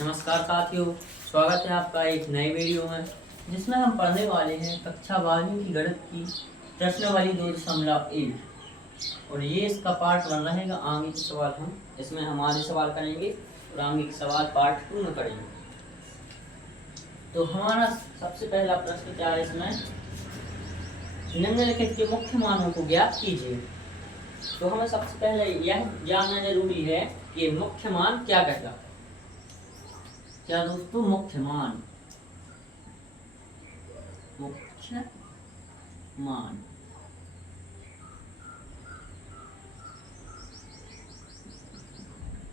नमस्कार साथियों, स्वागत है आपका एक नए वीडियो में, जिसमें हम पढ़ने वाले हैं कक्षा 12वीं की गणित की प्रश्नावली 2.1 और ये इसका पार्ट 1 रहेगा। आगे के सवाल हम इसमें हमारे सवाल करेंगे और आगे के सवाल पार्ट 2 में करेंगे। तो हमारा सबसे पहला प्रश्न क्या है इसमें, निम्नलिखित के मुख्य मानों को ज्ञात कीजिए। तो हमें सबसे पहले यह जानना जरूरी है कि मुख्य मान क्या कहता है। क्या दोस्तों, मुख्य मान। मुख्य मान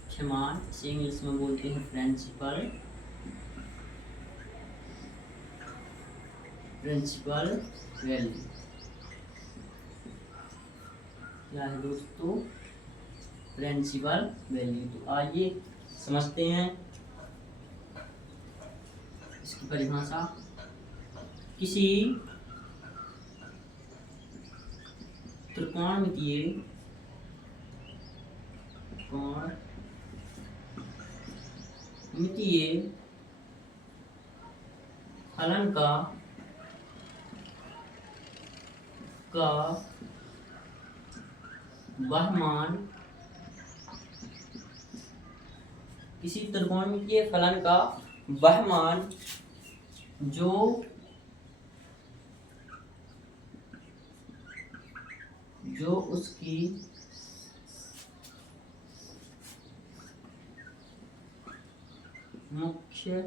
मुख्य मान इसे इंग्लिश में बोलते हैं प्रिंसिपल वैल्यू। क्या है दोस्तों, प्रिंसिपल वैल्यू। तो आइए समझते हैं इसकी परिभाषा। किसी त्रिकोणमितीय फलन का वह मान, किसी त्रिकोणमितीय फलन का वह मान जो उसकी मुख्य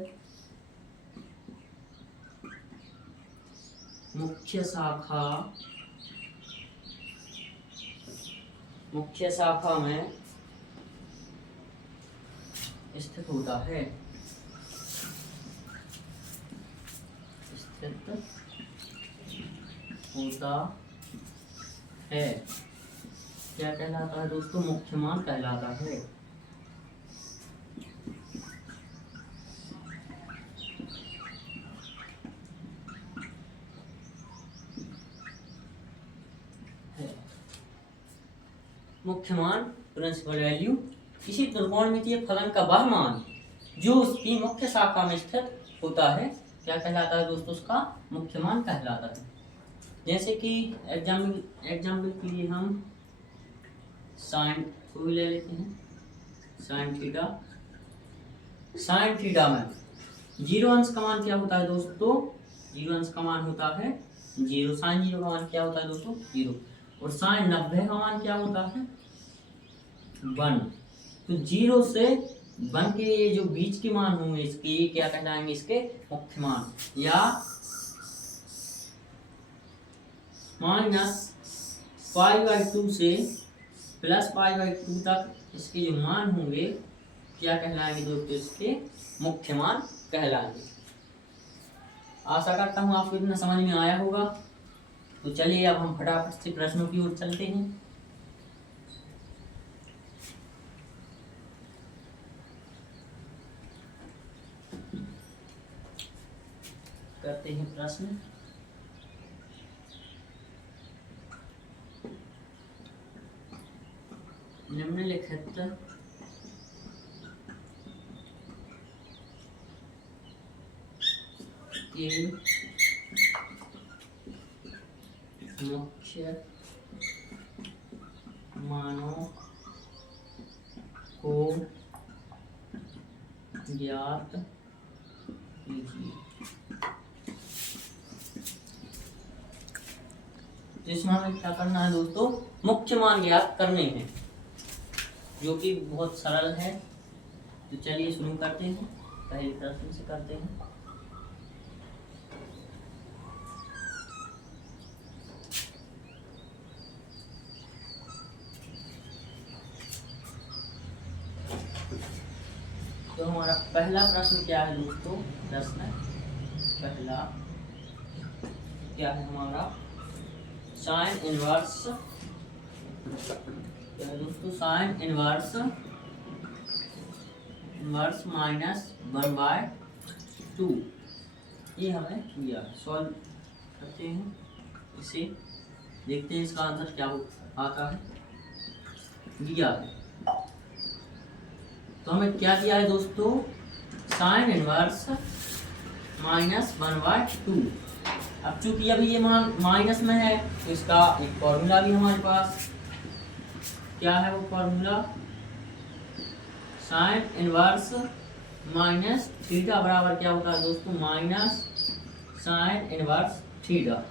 शाखा में स्थित होता है। क्या कहलाता है दोस्तों, मुख्य मान कहलाता है। मुख्य मान प्रिंसिपल वैल्यू, किसी त्रिकोणमितीय फलन का वह मान जो उसकी मुख्य शाखा में स्थित होता है, क्या कहलाता है दोस्तों, उसका मुख्य मान कहलाता है। जैसे कि एग्जाम्पल के लिए हम साइन ले लेते हैं। साइन थीटा में 0 अंश का मान क्या होता है दोस्तों, 0 अंश का मान होता है 0। साइन 0 का मान क्या होता है दोस्तों, 0। और साइन 90 का मान क्या होता है 1। तो 0 से 1 के ये जो बीच के मान होंगे इसके, ये क्या कहलाएंगे, इसके मुख्य मान। या -π/2 से +π/2 तक इसके जो मान होंगे क्या कहलाएंगे दोस्तों, इसके मुख्य मान कहलाएंगे। आशा करता हूँ आपको इतना समझ में आया होगा। तो चलिए अब हम फटाफट से प्रश्नों की ओर चलते हैं। करते हैं प्रश्न। निम्नलिखित के मुख्य मानों को ज्ञात कीजिए। तो इसमें हमें क्या करना है दोस्तों, मुख्य मान ज्ञात करने हैं, जो कि बहुत सरल है। तो चलिए शुरू करते हैं, पहले प्रश्न से करते हैं। तो हमारा पहला प्रश्न क्या है दोस्तों, प्रश्न पहला क्या है हमारा, साइन इनवर्स, क्या है दोस्तों, साइन इनवर्स -1/2। ये हमें दिया, सॉल्व करते हैं इसे, देखते हैं इसका आंसर क्या आता है। दिया है तो हमें क्या दिया है दोस्तों, साइन इनवर्स -1/2। अब चूंकि अभी ये मान माइनस में है तो इसका एक फॉर्मूला भी हमारे पास, क्या है वो formula, sine inverse minus theta बराबर क्या होता है दोस्तों, माइनस साइन इनवर्स थीटा।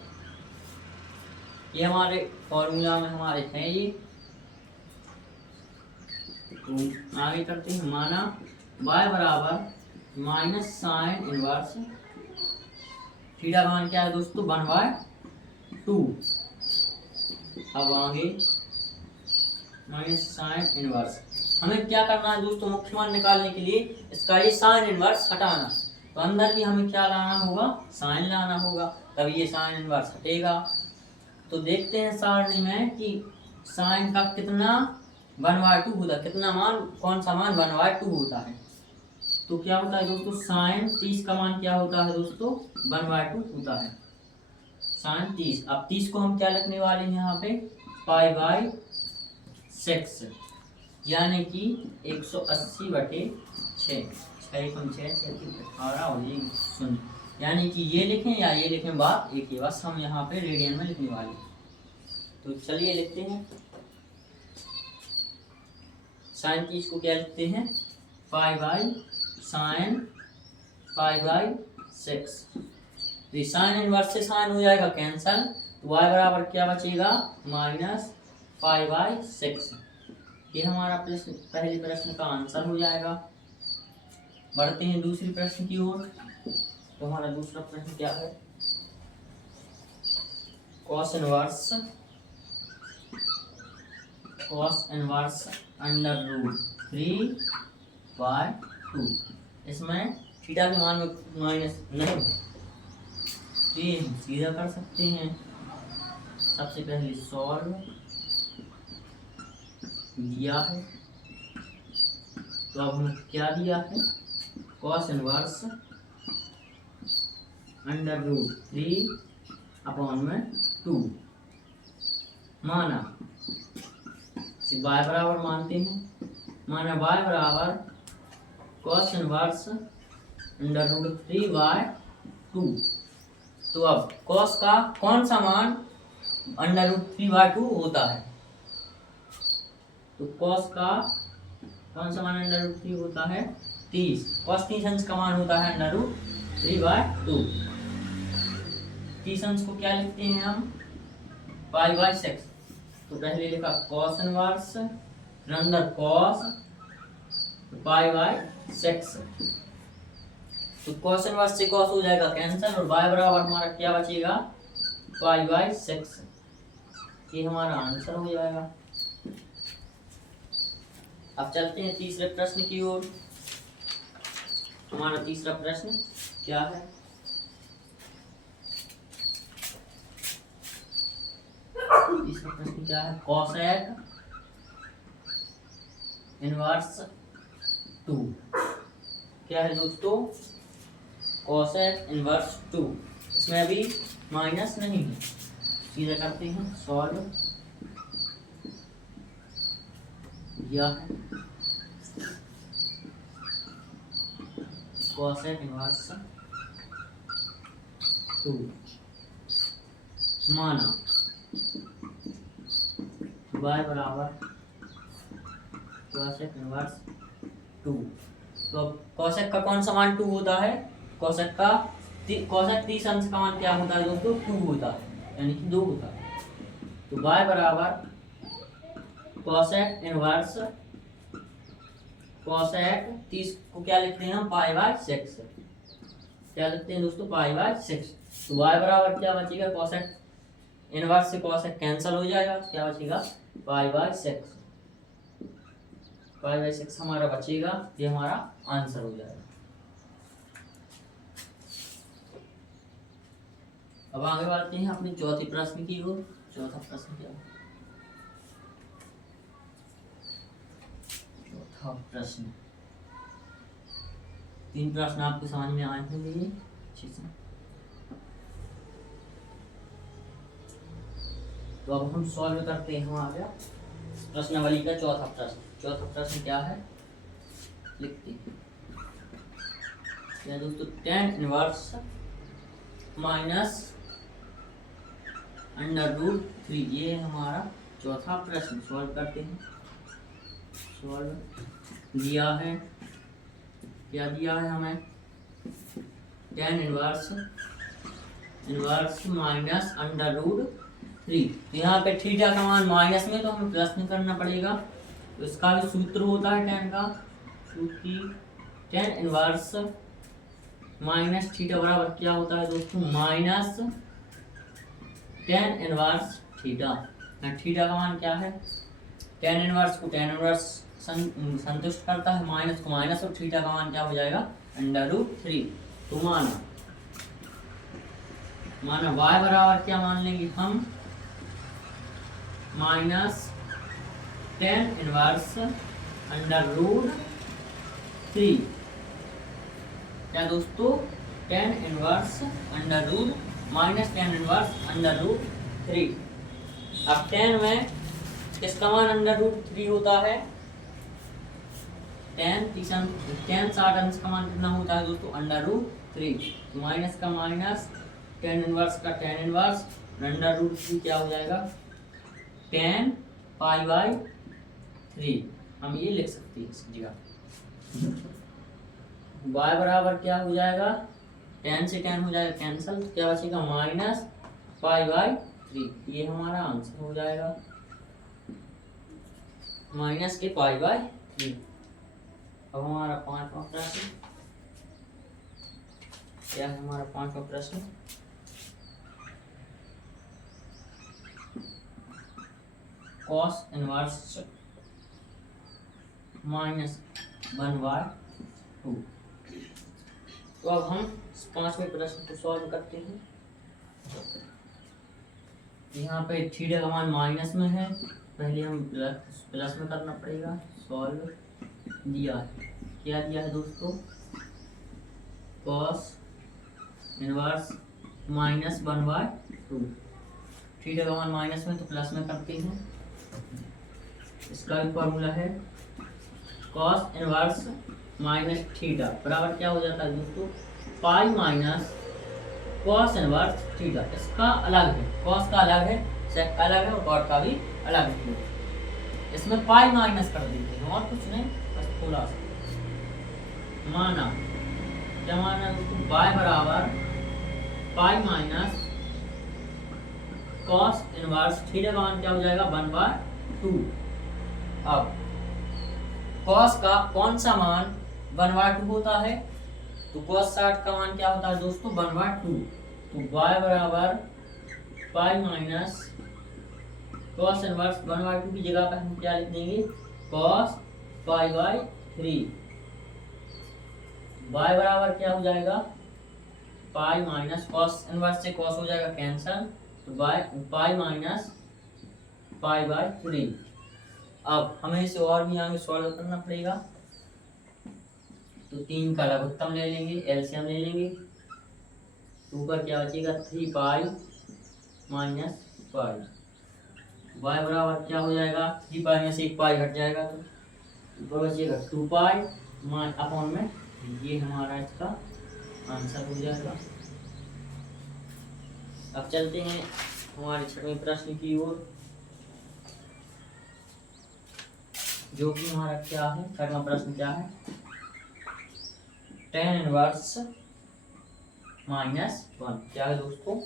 ये हमारे फॉर्मूला में हमारे हैं ये। तो आगे करते हैं, माना y बराबर माइनस साइन इनवर्स थीटा का मान क्या है दोस्तों, 1/2। अब आगे माइनस साइन इनवर्स, हमें क्या करना है दोस्तों, मुख्य मान निकालने के लिए इसका ये साइन इनवर्स हटाना। तो अंदर भी हमें क्या लाना होगा, साइन लाना होगा, तभी ये साइन इनवर्स हटेगा। तो देखते हैं सारणी में कि साइन का कितना 1/2 होता है, कितना मान, कौन सा मान 1/2 होता है। तो क्या होता है दोस्तों, साइन 30 का मान क्या होता है दोस्तों, 1/2 होता है, साइन 30। अब 30 को हम क्या लिखने वाले हैं यहाँ पे, π/6, यानी कि 180/6, 6×6 और ये 0, यानी कि ये लिखें या ये लिखें, बात एक ही, बस हम यहाँ पे रेडियन में लिखने वाले। तो चलिए लिखते हैं, साइन 30 को क्या लिखते हैं, π/6। तो साइन इनवर्स से साइन हो जाएगा कैंसल, तो y बराबर क्या बचेगा, -π/6। ये हमारा प्रश्न, पहले प्रश्न का आंसर हो जाएगा। बढ़ते हैं दूसरी प्रश्न की ओर। तो हमारा दूसरा प्रश्न क्या है, cos इनवर्स √3/2। इसमें थीटा के मान में माइनस नहीं, ये हम सीधा कर सकते हैं। सबसे पहले सॉल्व दिया है, तो अब हमें क्या दिया है, cos इनवर्स √3/2 माना, y बराबर मानते हैं, माना y बराबर cos इनवर्स √3/2। तो अब cos का कौन सा मान √3/2 होता है, तो cos का कौन सा मान √3 होता है, 30। cos 30 अंश का मान होता है √3/2। 30 अंश को क्या लिखते हैं हम, π/6। तो पहले लिखा cos इनवर्स अंदर cos π/6। तो cos इनवर्स से cos हो जाएगा कैंसिल, और y बराबर हमारा क्या बचेगा, π/6। ये हमारा आंसर हो जाएगा। अब चलते हैं तीसरे प्रश्न की ओर। हमारा तीसरा प्रश्न क्या है, तीसरा प्रश्न क्या है, cosec इनवर्स 2। क्या है दोस्तों, cosec इनवर्स 2। इसमें अभी माइनस नहीं है, सीधे करते हैं सॉल्व। यह cosec इनवर्स 2 माना y बराबर cosec इनवर्स 2। तो cosec का कौन सा मान 2 होता है, cosec 30 अंश का मान क्या होता है दोस्तों, 2 होता है, यानी कि 2 होता है। तो y बराबर cosec इनवर्स cosec 30 को क्या लिखते हैं हम, π/6। क्या लिखते हैं दोस्तों, π/6। तो y बराबर क्या बचेगा, cosec इनवर्स से cosec कैंसिल हो जाएगा, क्या बचेगा, π/6। π/6 हमारा बचेगा, ये हमारा आंसर हो जाएगा। अब आगे बढ़ते हैं अपने चौथे प्रश्न की ओर। चौथा प्रश्न क्या है, चौथा प्रश्न, 3 प्रश्न आपको समझ में आए होंगे अच्छे से। तो अब हम सॉल्व करते हैं हमारा प्रश्नावली का चौथा प्रश्न। चौथा प्रश्न क्या है, लिखते हैं, या दोस्तों tan इनवर्स माइनस √3। ये हमारा चौथा प्रश्न। सॉल्व करते हैं। सॉल्व दिया है, क्या दिया है हमें, tan इनवर्स माइनस √3। तो यहाँ पे थीटा का मान माइनस में तो हमें प्लस में करना पड़ेगा। तो इसका भी सूत्र होता है tan का, क्योंकि tan इनवर्स माइनस थीटा बराबर क्या होता है दोस्तों, minus tan inverse theta. Theta का मान क्या है, tan इनवर्स को tan इनवर्स संतुष्ट करता है, माइनस को माइनस, और थीटा का मान क्या हो जाएगा √3। तो माना y बराबर क्या मान लेंगे हम, माइनस tan इनवर्स √3। क्या दोस्तों, tan inverse minus tan inverse √3। अब tan में किसका मान √3 होता है, tan 60 अंश का मान कितना होता है दोस्तों, √3। माइनस का माइनस, tan इनवर्स का tan इनवर्स, √3 क्या हो जाएगा, tan π/3। हम ये लिख सकते हैं इसकी जगह। y बराबर क्या हो जाएगा, tan से tan हो जाएगा कैंसल, तो क्या बचेगा माइनस π/3। ये हमारा आंसर हो जाएगा, माइनस के π/3। अब हमारा पांचवा प्रश्न क्या है, हमारा पांचवा प्रश्न, cos इनवर्स -1/2। तो अब हम इस पांचवें प्रश्न को सॉल्व करते हैं। यहाँ पे थीटा का मान माइनस में है, पहले हम प्लस में करना पड़ेगा। सॉल्व दिया है, क्या दिया है दोस्तों, cos इनवर्स -1/2। थीटा का मान माइनस में तो प्लस में करते हैं। इसका भी फॉर्मूला है cos इनवर्स माइनस थीटा बराबर क्या हो जाता है दोस्तों, pi minus cos inverse theta. इसका अलग है, cos का अलग है, sec का अलग है, और cot का भी अलग है। इसमें पाई माइनस कर देते हैं और कुछ नहीं, बस थोड़ा सा। माना क्या माना दोस्तों, y बराबर pi minus cos inverse theta का मान क्या हो जाएगा 1/2। अब cos का कौन सा मान 1/2 होता है, तो cos 60 का मान क्या होता है दोस्तों 1/2। तो y बराबर पाई माइनस cos इनवर्स 1/2 की जगह पे हम क्या लिख देंगे, cos π/3। y बराबर क्या हो जाएगा, पाई माइनस cos इनवर्स से cos हो जाएगा कैंसल, तो पाई माइनस π/3। अब हमें इसे और भी आगे सॉल्व करना पड़ेगा। तो 3 का लघुत्तम ले लेंगे, एलसीएम ले लेंगे। ऊपर क्या बचेगा 3 पाई माइनस पाई। y बराबर क्या हो जाएगा, 3 पाई में से 1 पाई घट जाएगा, तो ऊपर बचेगा 2 पाई अपॉन में। ये हमारा इसका आंसर हो जाएगा। अब चलते हैं हमारे छठवें प्रश्न की ओर, जो कि हमारा क्या है, छठवां प्रश्न क्या है, tan इनवर्स -1। क्या है दोस्तों,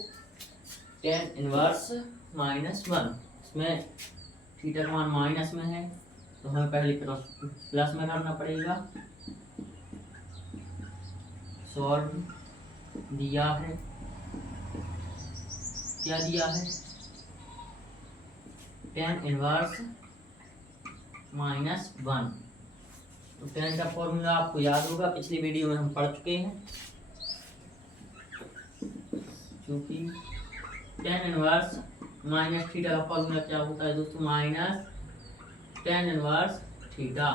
tan इनवर्स -1। इसमें थीटा का मान माइनस में है, तो हमें पहले प्लस में करना पड़ेगा। सॉल्व दिया है, क्या दिया है, tan इनवर्स -1। तो tan का फॉर्मूला आपको याद होगा, पिछली वीडियो में हम पढ़ चुके हैं। क्योंकि tan इनवर्स माइनस थीटा का फॉर्मूला क्या होता है दोस्तों, माइनस tan इनवर्स थीटा।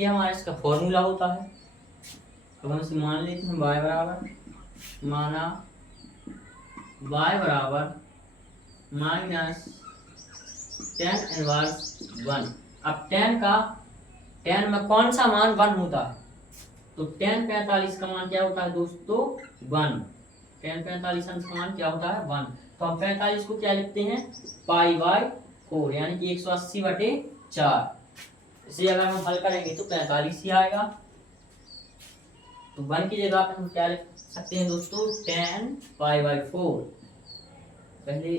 ये हमारा इसका फॉर्मूला होता है। अब हम इसे मान लेते हैं y बराबर, माना y बराबर माइनस tan इनवर्स 1। अब tan में कौन सा मान 1 होता है, तो tan 45 का मान क्या होता है दोस्तों 1। tan 45 अंश का मान क्या होता है 1। तो हम 45 को क्या लिखते हैं π/4 यानी कि 180/4। इसे अगर हम हल करेंगे तो 45 ही आएगा। तो 1 की जगह पे हम क्या लिख सकते हैं दोस्तों tan π/4। पहले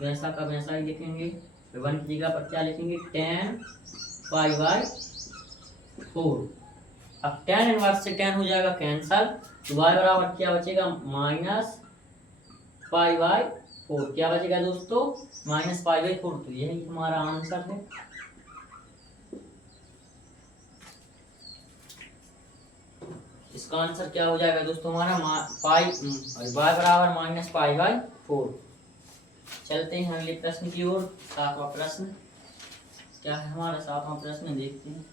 वैसा का वैसा ही लिखेंगे। तो 1 की जगह पर क्या लिखेंगे tan π/4। अब tan इनवर्स से tan हो जाएगा कैंसल। तो y बराबर क्या बचेगा -π/4। क्या बचेगा दोस्तों -π/4। तो यही हमारा आंसर है। इसका आंसर क्या हो जाएगा दोस्तों हमारा y बराबर -π/4। चलते हैं अगले प्रश्न की ओर। सातवां प्रश्न क्या है हमारा सातवां प्रश्न देखते हैं।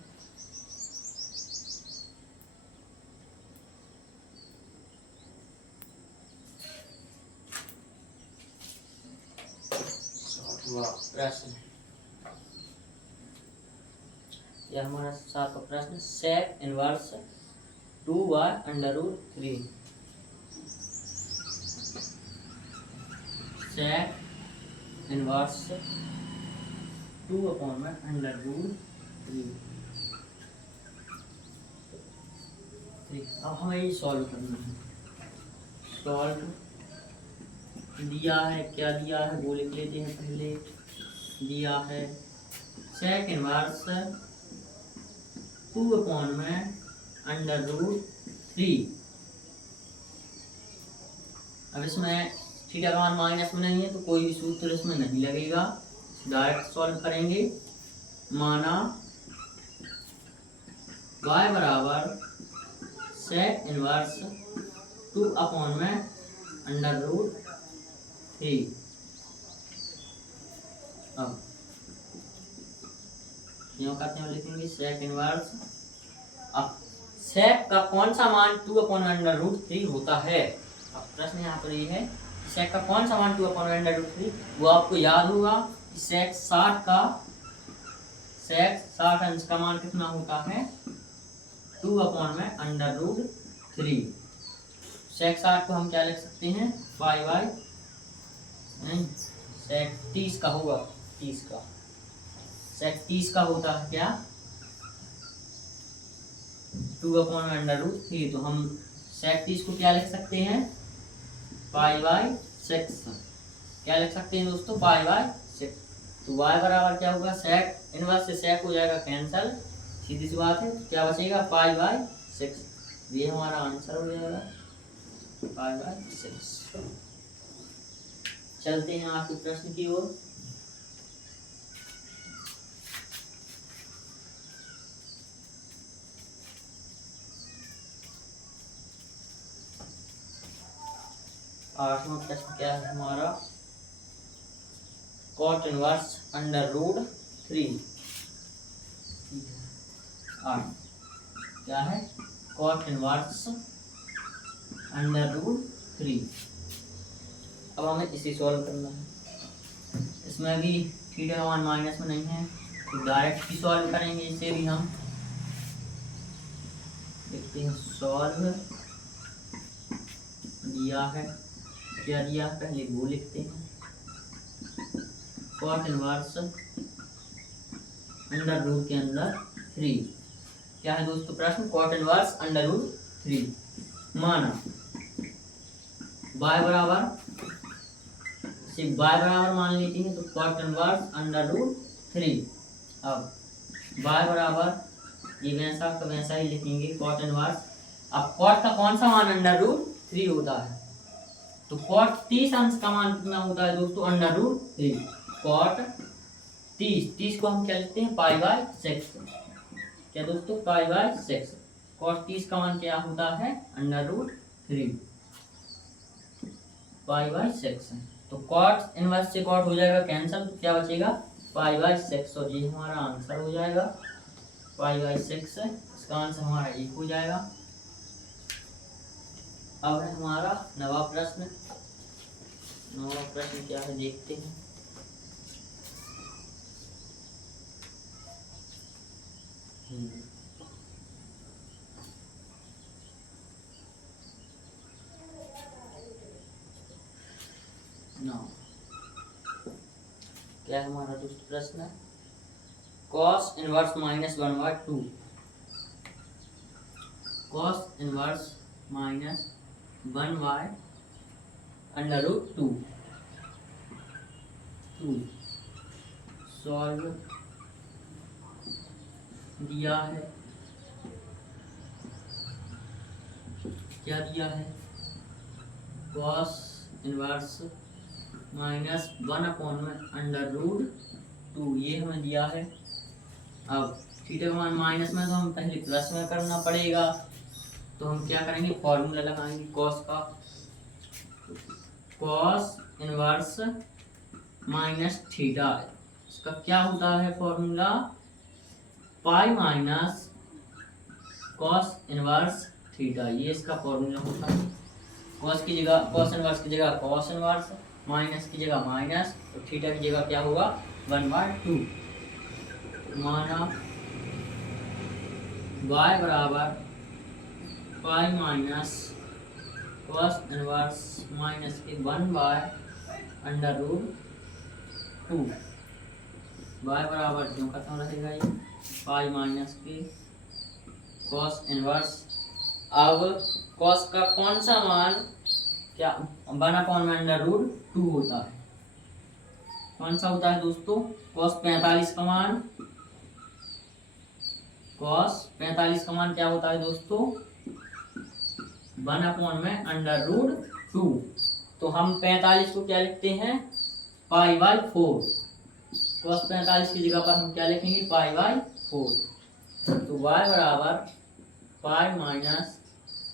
प्रश्न यह हमारा सातवां प्रश्न सेक इनवर्स 2/√3। Sec inverse 2/√3। अब हमें ये सॉल्व करना है। सॉल्व दिया है, क्या दिया है वो लिख लेते हैं। पहले दिया है सेक इनवर्स 2/√3। अब इसमें थीटा का मान माइनस में नहीं है तो कोई भी सूत्र इसमें नहीं लगेगा, डायरेक्ट सॉल्व करेंगे। माना y बराबर सेक इनवर्स 2/√3। अब यूँ करते हैं लिखेंगे सेक इनवर्स। अब सेक का कौन सा मान 2/√3 होता है। अब प्रश्न यहाँ पर ये है सेक का कौन सा मान 2/√3 वो आपको याद होगा। सेक 60 अंश का मान कितना होता है 2/√3। सेक 60 को हम क्या लिख सकते हैं y नहीं सेक 30 का होगा। 30 का सेक 30 का होता है क्या 2/√3। तो हम सेक 30 को क्या लिख सकते हैं π/6। क्या लिख सकते हैं दोस्तों π/6। तो y बराबर क्या होगा सेक इनवर्स से सेक हो जाएगा कैंसल, सीधी सी बात है। तो क्या बचेगा π/6। ये हमारा आंसर हो जाएगा π/6। चलते हैं आपके प्रश्न की ओर। आठवां प्रश्न क्या है हमारा cot इनवर्स √3। क्या है cot इनवर्स √3। अब हमें इसे सॉल्व करना है। इसमें भी थीटा का मान माइनस में नहीं है तो डायरेक्ट भी सॉल्व करेंगे। इसे भी हम देखते हैं। सॉल्व दिया है, क्या दिया है पहले वो लिखते हैं। cot इनवर्स √3 के अंदर 3। क्या है दोस्तों प्रश्न cot इनवर्स √3। माना y बराबर सिर्फ y बराबर मान लेते हैं तो cot इनवर्स √3। अब y बराबर ये वैसा का वैसा ही लिखेंगे cot इनवर्स। अब cot का कौन सा मान √3 होता है तो cot 30 अंश का मान कितना होता है दोस्तों √3। cot 30 को हम क्या लिखते हैं π/6। क्या दोस्तों π/6। cot 30 का मान क्या होता है √3 π/6। तो cot इनवर्स से cot हो जाएगा कैंसिल। तो क्या बचेगा π/6 और ये हमारा आंसर हो जाएगा π/6। इसका आंसर हमारा 1 हो जाएगा। अब है हमारा नवा प्रश्न। नवा प्रश्न क्या है देखते हैं। नाउ क्या है हमारा दोस्त प्रश्न? Cos inverse minus 1/2, cos inverse minus 1/√2 solve दिया है। क्या दिया है? कॉस इनवर्स माइनस 1/√2 ये हमें दिया है। अब थीटा का मान माइनस में तो हम पहले प्लस में करना पड़ेगा, तो हम क्या करेंगे, फॉर्मूला लगाएंगे कॉस का। कॉस इनवर्स माइनस थीटा, इसका क्या होता है formula? Pi minus cos inverse theta, ये इसका फॉर्मूला होता है। कॉस की जगह कॉस इनवर्स की जगह कॉस इनवर्स, माइनस की जगह माइनस, तो थीटा की जगह क्या होगा? 1/2। माना y बराबर pi minus cos inverse minus के 1/√2। y बराबर क्यों खत्म रहेगा ये? पाई माइनस के कॉस इनवर्स। अब कॉस का कौन सा मान क्या 1/√2 होता है? कौन सा होता है दोस्तों? कॉस 45 का मान, कॉस 45 का मान क्या होता है दोस्तों? 1/√2। तो हम 45 को क्या लिखते हैं? पाई/4। कॉस 45 की जगह पर हम क्या लिखेंगे? पाई/4। तो y बराबर पाई माइनस,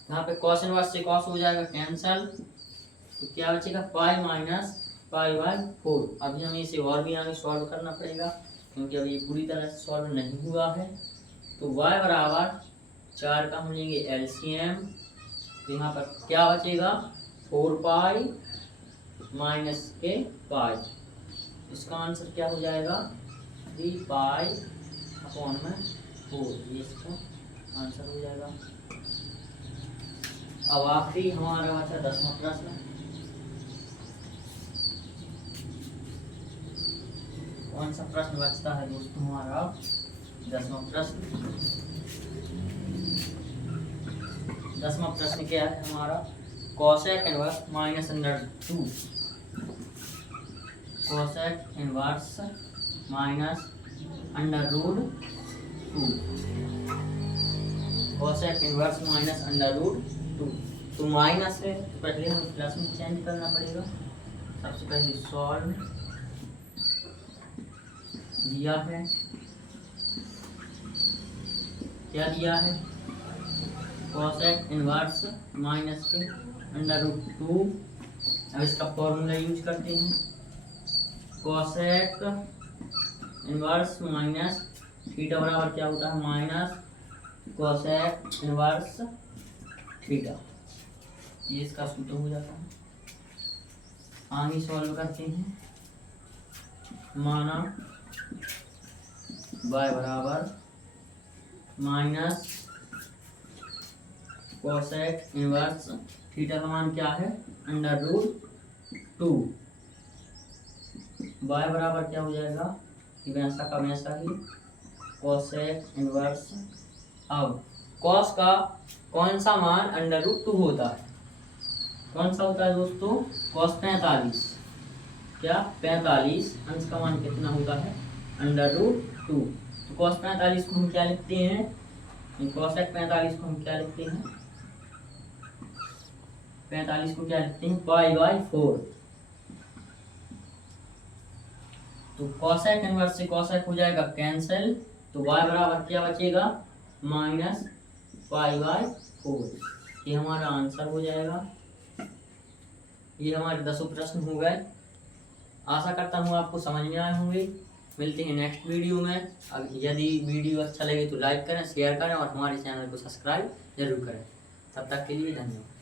यहाँ पे कॉस इनवर्स से कॉस हो जाएगा कैंसल, तो क्या बचेगा? पाई माइनस पाई/4। अभी हमें इसे और भी आगे सॉल्व करना पड़ेगा, क्योंकि अभी ये पूरी तरह से सॉल्व नहीं हुआ है। तो y बराबर 4 का हम लेंगे एलसीएम, तो यहाँ पर क्या बचेगा? 4 पाई माइनस के पाई, इसका आंसर क्या हो जाएगा? 3 पाई/4, ये इसका आंसर हो जाएगा। अब आखिरी हमारा बचा 10वां प्रश्न। कौन सा प्रश्न बचता है दोस्तों हमारा? 10वां प्रश्न। 10वां प्रश्न क्या है हमारा? Cosec inverse minus √2, cosec inverse minus √2, cosec inverse minus √2। तो माइनस है तो पहले हमें प्लस में चेंज करना पड़ेगा। सबसे पहले सॉल्व दिया है, क्या दिया है? कोसेक इनवर्स माइनस के √2। अब इसका फॉर्मूला यूज करते हैं। कोसेक इनवर्स माइनस थीटा बराबर क्या होता है? माइनस कोसेक इनवर्स थीटा, ये इसका सूत्र हो जाता है। आगे सॉल्व करते हैं। माना y बराबर माइनस कोसेक इनवर्स थीटा का मान क्या है? √2। y बराबर क्या हो जाएगा? वैसा का वैसा ही कोसेक इनवर्स। अब कॉस का कौन सा मान √2 होता है? कौन सा होता है दोस्तों? कॉस 45। क्या 45 अंश का मान कितना होता है? √2। तो कॉस 45 को हम क्या लिखते हैं? कोसेक 45 को हम क्या लिखते हैं? 45 को क्या लिखते हैं? पाई/4। तो कोसेक इनवर्स से कोसेक हो जाएगा कैंसिल, तो y बराबर क्या बचेगा? माइनस पाई/4। ये हमारा आंसर हो जाएगा। ये हमारे 10 प्रश्न हो गए। आशा करता हूँ आपको समझ में आए होंगे। मिलते हैं नेक्स्ट वीडियो में। अब यदि वीडियो अच्छा लगे तो लाइक करें, शेयर करें और हमारे चैनल को सब्सक्राइब जरूर करें। तब तक के लिए धन्यवाद।